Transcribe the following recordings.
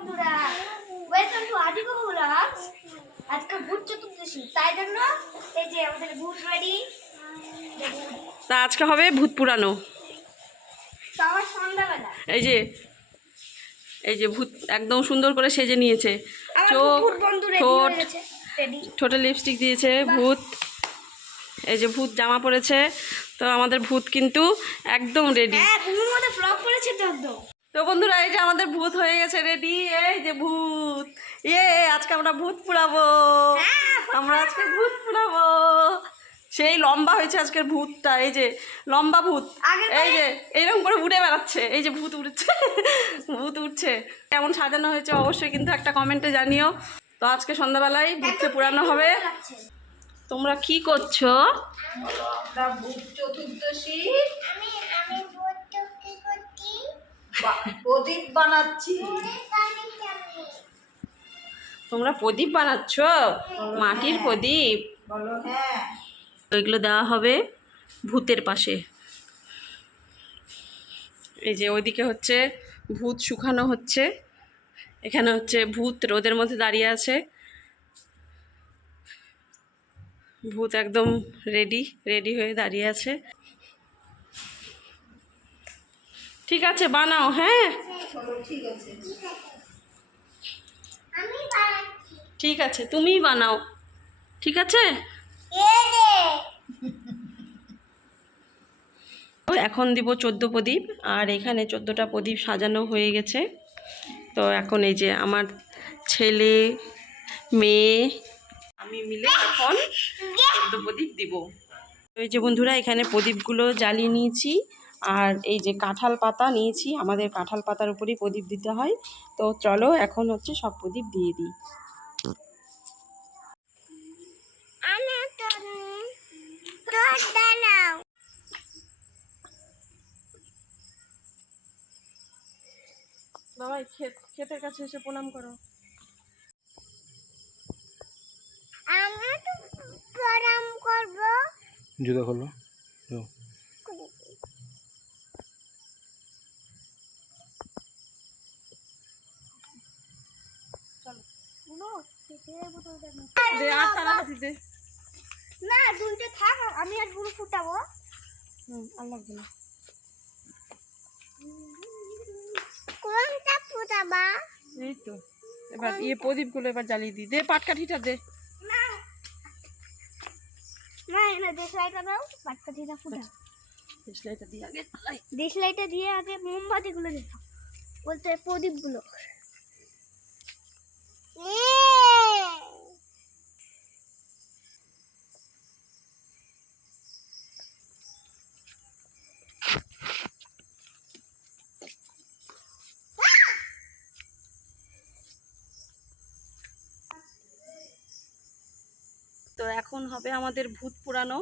বন্ধুরা welcome to আদিকো blogs আজকে ভূত চতুর্দশী তাই জন্য এই যে আমাদের ভূত রেডি তা আজকে হবে ভূত পুরানো। সবার সন্ধ্যাবেলা। এই যে এই যে ভূত একদম সুন্দর করে সেজে নিয়েছে। চোখ রেডি ঠোঁট রেডি ঠোঁটে লিপস্টিক দিয়েছে ভূত। এই যে ভূত জামা পরেছে তো আমাদের ভূত কিন্তু একদম রেডি হ্যাঁ তো একদম। তো বন্ধুরা এই যে আমাদের ভূত হয়ে গেছে রেডি এই যে ভূত। ইয়ে আজকে আমরা ভূত পুরাবো হ্যাঁ, আমরা আজকে ভূত পুরাবো সেই লম্বা হয়েছে আজকের ভূতটা এই যে লম্বা ভূত। এই যে এইরকম করে উড়ে বেড়াচ্ছে। এই যে ভূত উঠছে ভূত উঠছে কেমন সাজানো হয়েছে অবশ্যই কিন্তু একটা কমেন্টে জানিও। তো আজকে সন্ধ্যাবেলায় ভূতকে পুরানো হবে। তোমরা কি করছ? চতুর্দশী। প্রদীপ বানাচ্ছি। তোমরা প্রদীপ বানাচ্ছ? মাটির প্রদীপ? হ্যাঁ। ওইগুলো দেওয়া হবে ভূতের পাশে। এই যে ওইদিকে হচ্ছে ভূত শুকানো হচ্ছে। এখানে হচ্ছে ভূত রোদের মধ্যে দাঁড়িয়ে আছে। ভূত একদম রেডি রেডি হয়ে দাঁড়িয়ে আছে। ঠিক আছে, বানাও হ্যাঁ? ঠিক আছে, তুমিই বানাও। ঠিক আছে? এখন দিব চোদ্দ প্রদীপ, আর এখানে চোদ্দোটা প্রদীপ সাজানো হয়ে গেছে। তো এখন এই যে আমার ছেলে, মেয়ে, আমি মিলে এখন চোদ্দ প্রদীপ দিব। এই যে বন্ধুরা, এখানে প্রদীপগুলো জ্বালিয়ে নিয়েছি। আর এই যে কাঁঠাল পাতা নিয়েছি আমাদের কাঁঠাল পাতার উপরেই প্রদীপ দিতে হয়। তো চলো এখন হচ্ছে সব প্রদীপ দিয়ে দিই। বাবাই ক্ষেত ক্ষেতের কাছে এসে প্রণাম করো। আমরা তো প্রণাম করব। জুতো খোলো যাও। দে আর তারা হাতি দে না দুইটা থাক আমি আর গুরু ফুটাবো। হুম আর লাগবে না কোনটা ফুটাবা? এই তো এবার ইয়ে প্রদীপগুলো এবার জ্বালিয়ে দিই দে পাটকাঠিটা দে। না। না না দেশলাইটা দাও পাটকাঠিটা ফুটাও দেশলাইটা দিয়ে আগে জ্বালাই। দেশলাইটা দিয়ে আগে মোমবাতিগুলো দেখো বলতে প্রদীপগুলো। তো এখন হবে আমাদের ভূত পুরানো।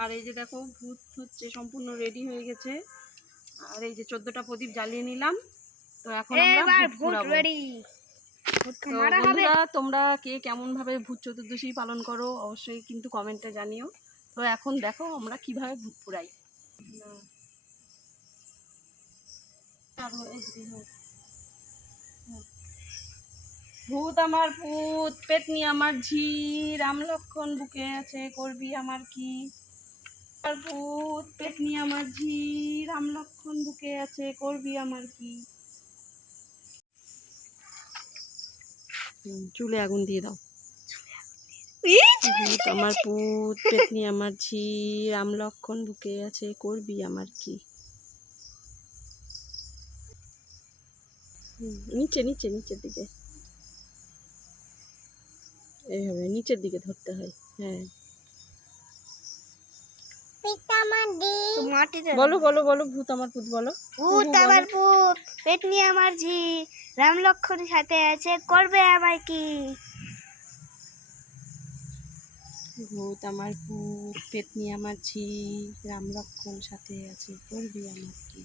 আর এই যে দেখো ভূত হচ্ছে সম্পূর্ণ রেডি হয়ে গেছে। আর এই যে চোদ্দটা প্রদীপ জ্বালিয়ে নিলাম। তো এখন আমরা ভূত। রেডি বন্ধুরা তোমরা কে কেমন ভাবে ভূত চতুর্দশী পালন করো অবশ্যই কিন্তু কমেন্টে জানিও। তো এখন দেখো আমরা কীভাবে ভূত পুরাই। ভূত আমার ভূত পেতনি আমার ঝি রাম লক্ষণ বুকে আছে করবি আমার কি? ভূত পেতনি আমার ঝি রাম লক্ষণ বুকে আছে করবি আমার কি? চুলে আগুন দিয়ে দাও। আমার পুত পেতনি আমার ঝি রাম লক্ষণ বুকে আছে করবি আমার কি? নিচে নিচে নিচের দিকে। এইভাবে নিচের দিকে ধরতে হয়। হ্যাঁ। বলো বলো বলো ভূত আমার পুত বলো। ভূত আমার ভূত পেটনি আমার ঝি রাম লক্ষণ সাথে আছে করবে আমার কি? ভূত আমার পুত পেতনি আমার ঝি রাম লক্ষণ সাথে আছে করবি আমার কি?